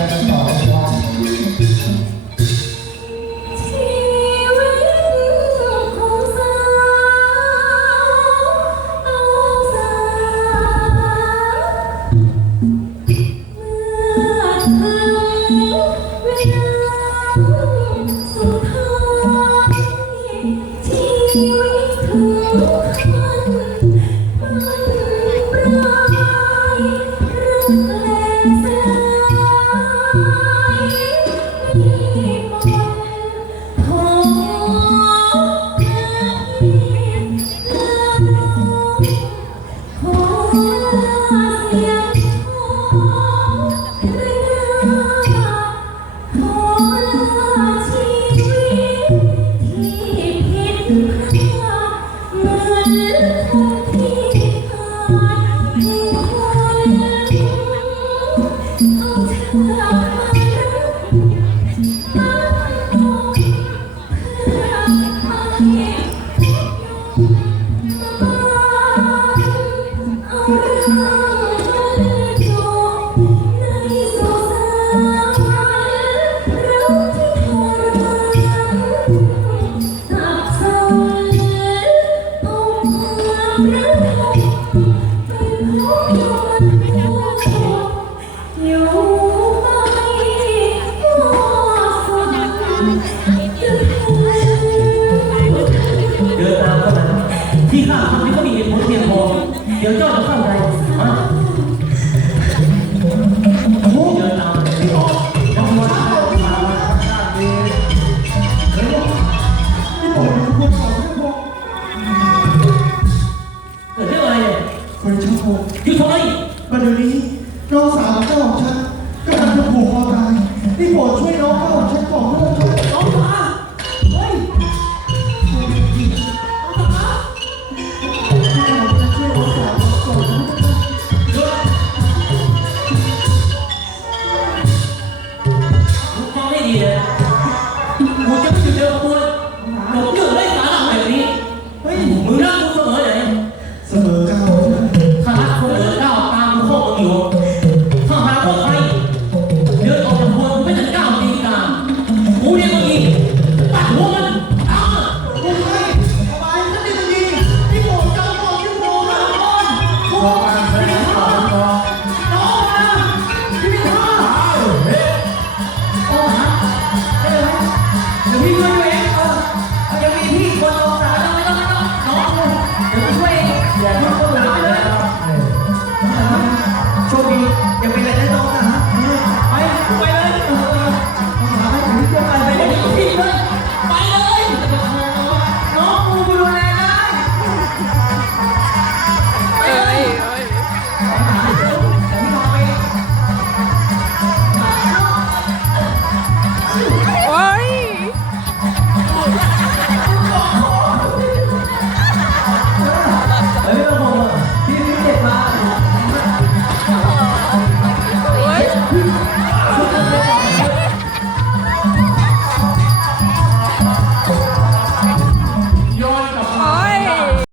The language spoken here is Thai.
ได้ทั้งสองค ที่ข้าทำนี่ก็มีเหตุผลเพียงพอ เดี๋ยวเจ้าจะเข้าใจฮะโอ้เดินตามพี่ออกน้ำมันเกิดเรื่องอะไรเนี่ยคนชอยุดทำไมมาเดี๋ยวนี้น้องสาวเจ้าของฉันกำลังจะผูกคอตายที่โปรดช่วยน้องเจ้าของฉันก่อน ดีเลยมจะไม่ถึงเจอมกับกูเลยเดี๋ยวเกิดได้สาหลังแบบนี้ เฮ้ยมึงนะ